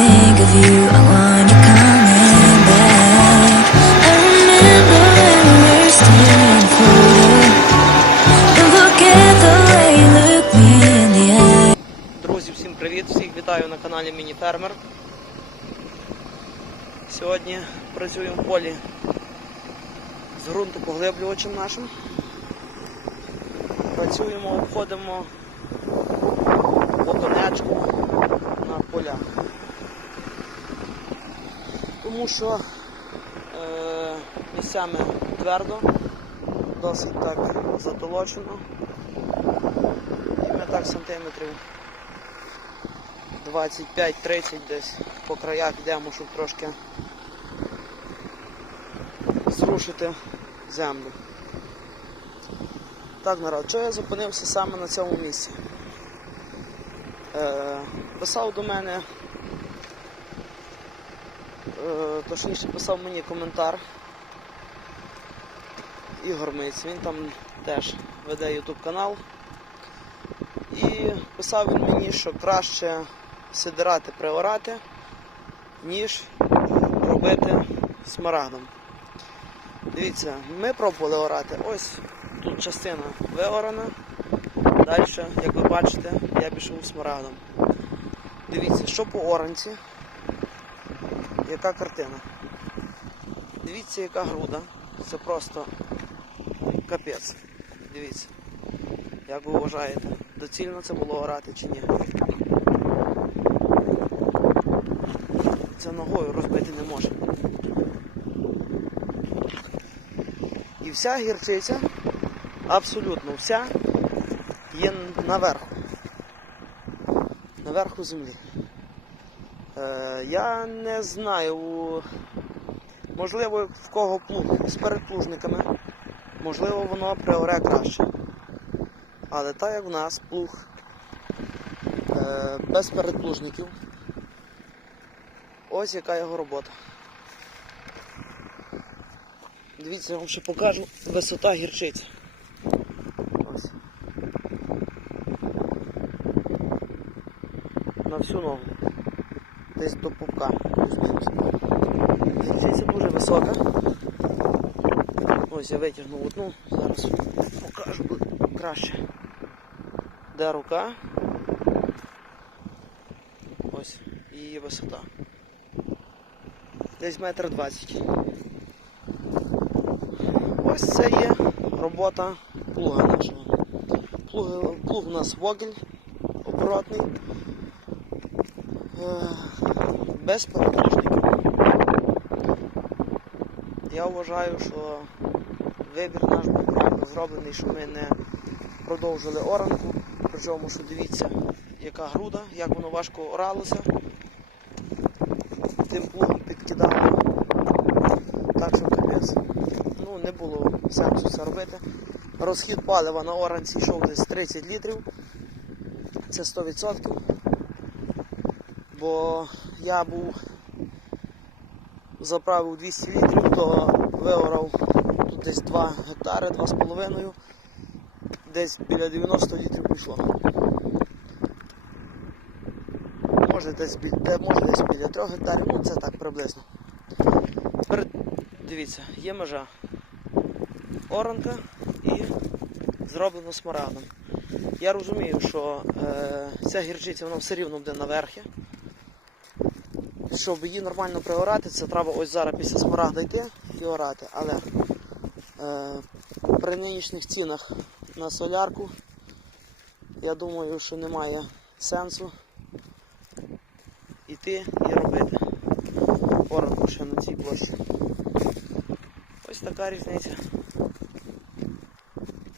with you. I want you coming back. I remember when we were still in Don't forget the way you look me in the eye. Друзі, всім привіт! Всіх вітаю на каналі Міні Фермер. Сьогодні працюємо в полі з ґрунтопоглиблювачем нашим. Працюємо, обходимо по Тому що е, місцями твердо, досить так затолочено. І ми так сантиметрів 25-30 десь по краях йдемо, щоб трошки зрушити землю. Так, народ, чого я зупинився саме на цьому місці? Е, писав до мене, точніше писав мені коментар Ігор Миць, він там теж веде YouTube канал. І писав він мені, що краще сидирати, приорати, ніж робити смарагдом. Дивіться, ми пробували орати. Ось тут частина виорана. Далі, як ви бачите, я пішов смарагдом. Дивіться, що по оранці, яка картина. Дивіться, яка груда. Це просто капець. Дивіться. Як ви вважаєте, доцільно це було орати чи ні? Це ногою розбити не може. І вся гірчиця, абсолютно вся, є наверху. Наверху землі. Е, я не знаю, можливо, в кого плуг з передплужниками, можливо, воно приоре краще. Але так як в нас плуг е, без передплужників, ось яка його робота. Дивіться, я вам ще покажу висота гірчиці. Ось. На всю ногу. Десь до пупка. плюс-мінус. Дуже висока. Ось я витягнув одну, зараз покажу краще. Де рука? Ось її висота. Десь метр двадцять. Ось це є робота плуга нашого. Плуг, плуг у нас вогель оборотний. Без переключників. Я вважаю, що вибір наш був правильно зроблений, що ми не продовжили оранку. Причому, що дивіться, яка груда, як воно важко оралося. Тим плугом підкидало. Так що капець. Ну, не було сенсу це робити. Розхід палива на оранці йшов десь 30 літрів. Це 100%. Бо я був заправив 200 літрів, то виорав тут десь 2 гектари, 2,5 десь біля 90 літрів пішло. Може десь, бі- де- може десь біля 3 гектарів, ну це так приблизно. Тепер дивіться, є межа. Оранка і зроблено смарагдом. Я розумію, що е, ця гірчиця вона все рівно буде наверхі. Щоб її нормально приорати, це треба ось зараз після смарагда йти і орати. Але е, при нинішніх цінах на солярку, я думаю, що немає сенсу йти і робити оранку ще на цій площі. Ось така різниця.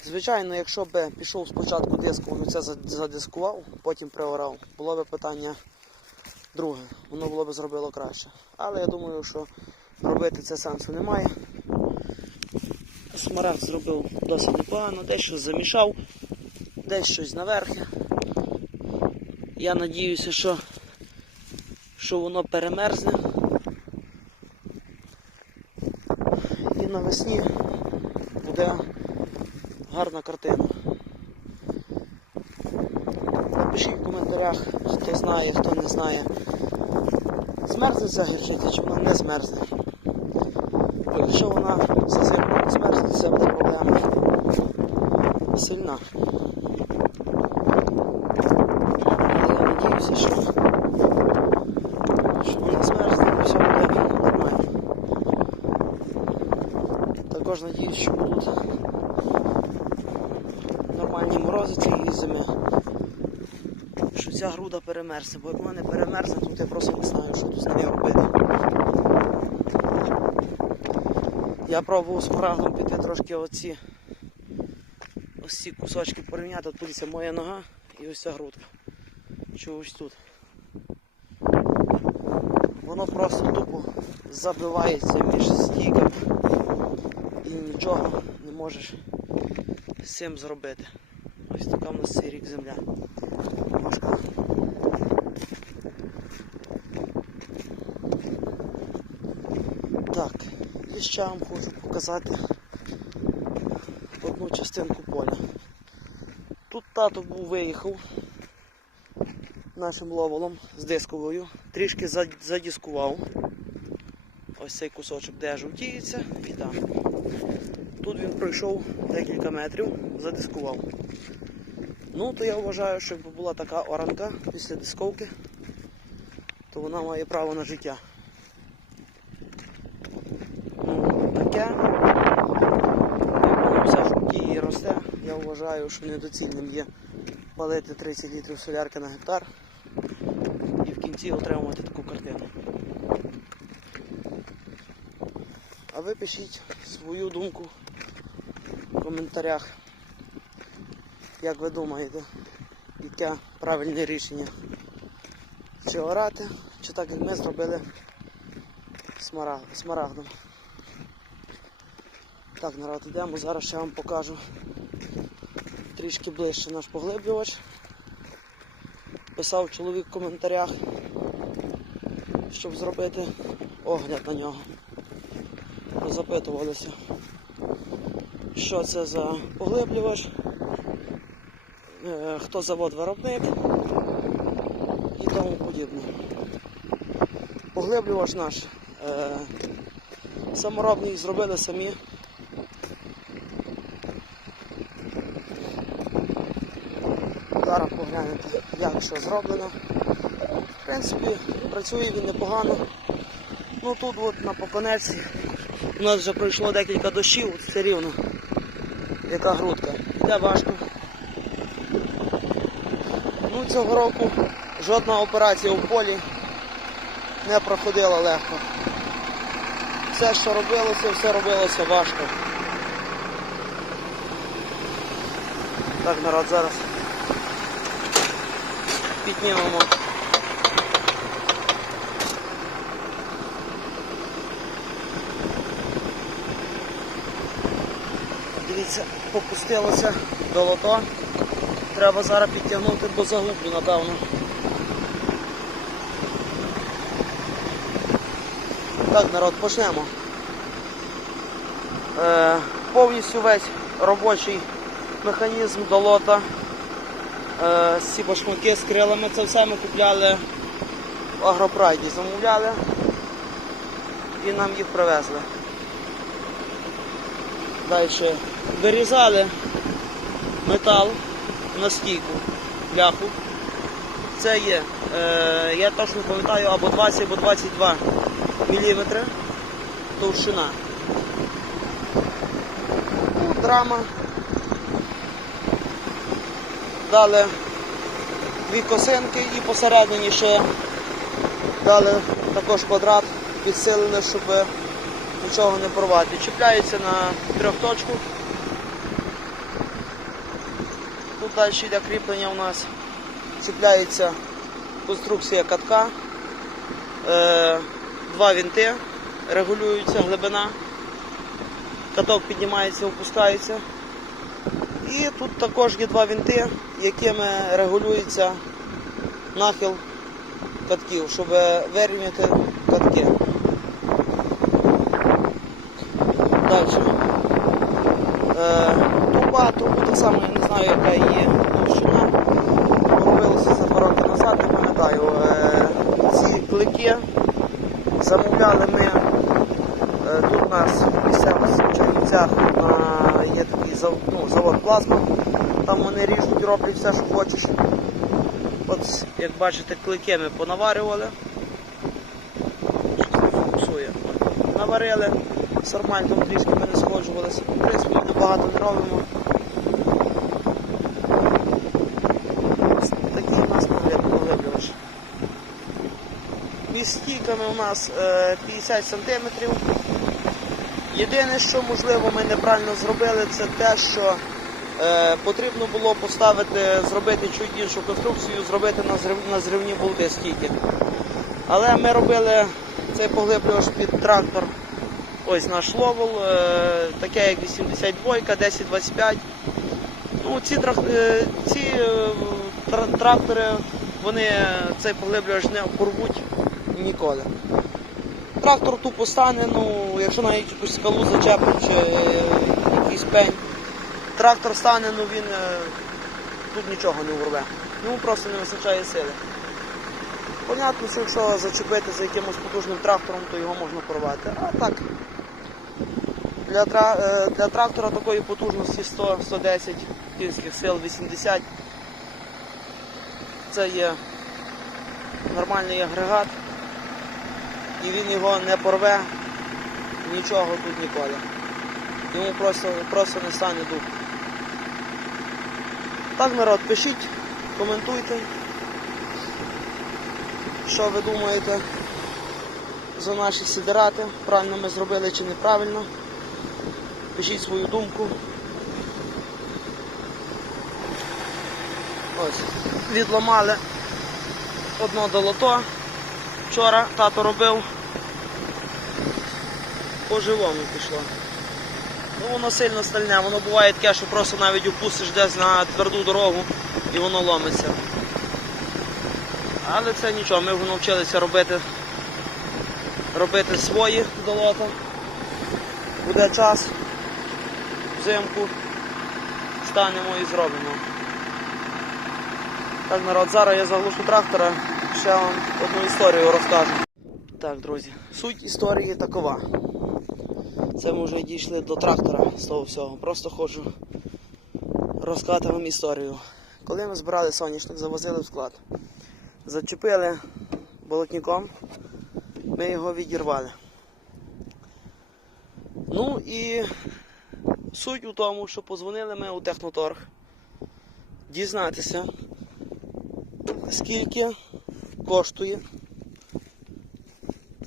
Звичайно, якщо б пішов спочатку диску, він це задискував, потім приорав, було б питання друге, воно було б зробило краще. Але я думаю, що робити це сенсу немає. Смарагд зробив досить непогано, дещо замішав, десь щось наверхи. Я надіюся, що, що воно перемерзне. І навесні буде гарна картина. Напишіть в коментарях, хто знає, хто не знає, Змерзне ця гірчиця, чи вона не змерзне. Якщо вона за зиму не це буде проблема сильна. Але я надіюся, що, що вона змерзне і все буде нормально. Також надіюсь, що будуть нормальні морози цієї зими. Ця груда перемерзне, бо як вона не перемерзне, то я просто не знаю, що тут з нею робити. Я пробував з смарагдом піти трошки оці ось ці кусочки порівняти. От подивіться, моя нога і ось ця грудка. Що ось тут. Воно просто тупо забивається між стійками і нічого не можеш з цим зробити. Ось така в нас цей рік земля. Важка. Так, і ще вам хочу показати одну частинку поля. Тут тато був виїхав нашим ловолом з дисковою, трішки задіскував. Ось цей кусочок, де жовтіється, і там. Тут він пройшов декілька метрів, задискував. Ну, то я вважаю, що якби була така оранка після дисковки, то вона має право на життя. Ну, таке. Як воно все жовтіє і росте, я вважаю, що недоцільним є палити 30 літрів солярки на гектар і в кінці отримувати таку картину. А ви пишіть свою думку в коментарях, як ви думаєте, яке правильне рішення. Чи орати, чи так як ми зробили смара- смарагдом. Так, народ, йдемо, зараз ще вам покажу трішки ближче наш поглиблювач. Писав чоловік в коментарях, щоб зробити огляд на нього. Запитувалися, що це за поглиблювач, е, хто завод-виробник і тому подібне. Поглиблювач наш е, саморобний зробили самі. Зараз поглянете, як що зроблено. В принципі, працює він непогано. Ну тут от на поконеці у нас вже пройшло декілька дощів, все рівно. Яка грудка. Йде важко. Ну цього року жодна операція у полі не проходила легко. Все, що робилося, все робилося важко. Так, народ, зараз піднімемо. Дивіться, попустилося долото. Треба зараз підтягнути, бо загублю, напевно. Так, народ, почнемо. Е, повністю весь робочий механізм долота. Е, ці башмаки з крилами, це все ми купляли в Агропрайді. Замовляли і нам їх привезли. Далі вирізали метал на стійку, бляху. Це є, е, я точно пам'ятаю, або 20, або 22 мм товщина. Ну, драма. Дали дві косинки і посередині ще дали також квадрат підсилений, щоб нічого не порвати. Чіпляється на трьох точку. Тут далі йде кріплення у нас. Чіпляється конструкція катка, е, два вінти, регулюється глибина, каток піднімається, опускається. І тут також є два вінти, якими регулюється нахил катків, щоб вирівняти катки. Далі. Е, труба, трубу так само, знаю, яка її товщина. Робилося це два назад, не пам'ятаю. Е, ці клики замовляли ми е, тут у нас в Чернівцях є такий ну, завод плазма. Там вони ріжуть, роблять все, що хочеш. От, як бачите, клики ми понаварювали. Наварили, з нормальним трішки ми не сходжувалися. В принципі, ми багато не робимо. Ось Такий у нас погляд поглиблювач. Між стійками у нас е, 50 см. Єдине, що можливо ми неправильно зробили, це те, що е, потрібно було поставити, зробити чуть іншу конструкцію, зробити на, зрив, зривні болти стійки. Але ми робили цей поглиблювач під трактор. Ось наш ловол, е, таке як 82, 1025. Ну, ці, е, ці е, трактори, вони цей поглиблювач не порвуть ніколи. Трактор тупо стане, ну, якщо навіть якусь скалу зачепить чи е, якийсь пень, трактор стане, ну він е, тут нічого не урве. Йому просто не вистачає сили. Понятно, що якщо зачепити за якимось потужним трактором, то його можна порвати. А так, для, е, для трактора такої потужності 100-110 кінських сил 80. Це є нормальний агрегат. І він його не порве нічого тут ніколи. Йому просто, просто не стане дух. Так, народ, пишіть, коментуйте, що ви думаєте за наші сидирати, правильно ми зробили чи неправильно. Пишіть свою думку. Ось, відламали одно долото. Вчора тато робив. По живому пішло. Ну воно сильно стальне, воно буває таке, що просто навіть опустиш десь на тверду дорогу і воно ломиться. Але це нічого, ми вже навчилися робити, робити свої долота. Буде час, взимку станемо і зробимо. Так, народ, зараз я заглушу трактора, ще вам одну історію розкажу. Так, друзі, суть історії такова. Це ми вже дійшли до трактора з того всього. Просто хочу розказати вам історію. Коли ми збирали соняшник, завозили в склад. Зачепили болотником, ми його відірвали. Ну і суть у тому, що позвонили ми у техноторг дізнатися, скільки коштує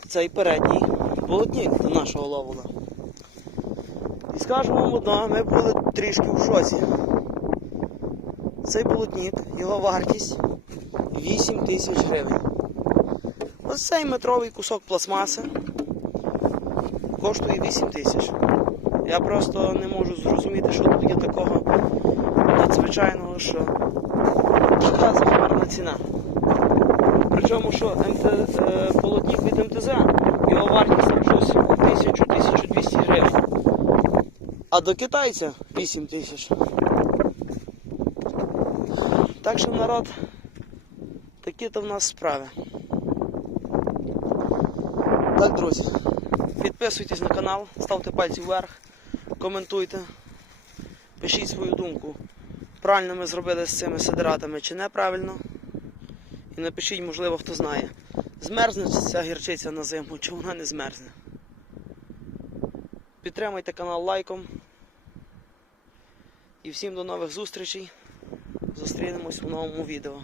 цей передній болотник до нашого ловола. Скажу вам одно, ми були трішки в шоці. Цей болотник, його вартість 8 тисяч гривень. Ось цей метровий кусок пластмаси коштує 8 тисяч. Я просто не можу зрозуміти, що тут є такого надзвичайного, що така захмарна ціна. Причому, що МТ, е, полотник від МТЗ, його вартість там щось 1000-1200 гривень. А до китайця 8 тисяч. Так що народ, такі то в нас справи. Так, друзі, підписуйтесь на канал, ставте пальці вверх, коментуйте, пишіть свою думку. Правильно ми зробили з цими сидератами чи неправильно. І напишіть, можливо, хто знає, змерзне ця гірчиця на зиму, чи вона не змерзне. Підтримайте канал лайком. І всім до нових зустрічей. Зустрінемось у новому відео.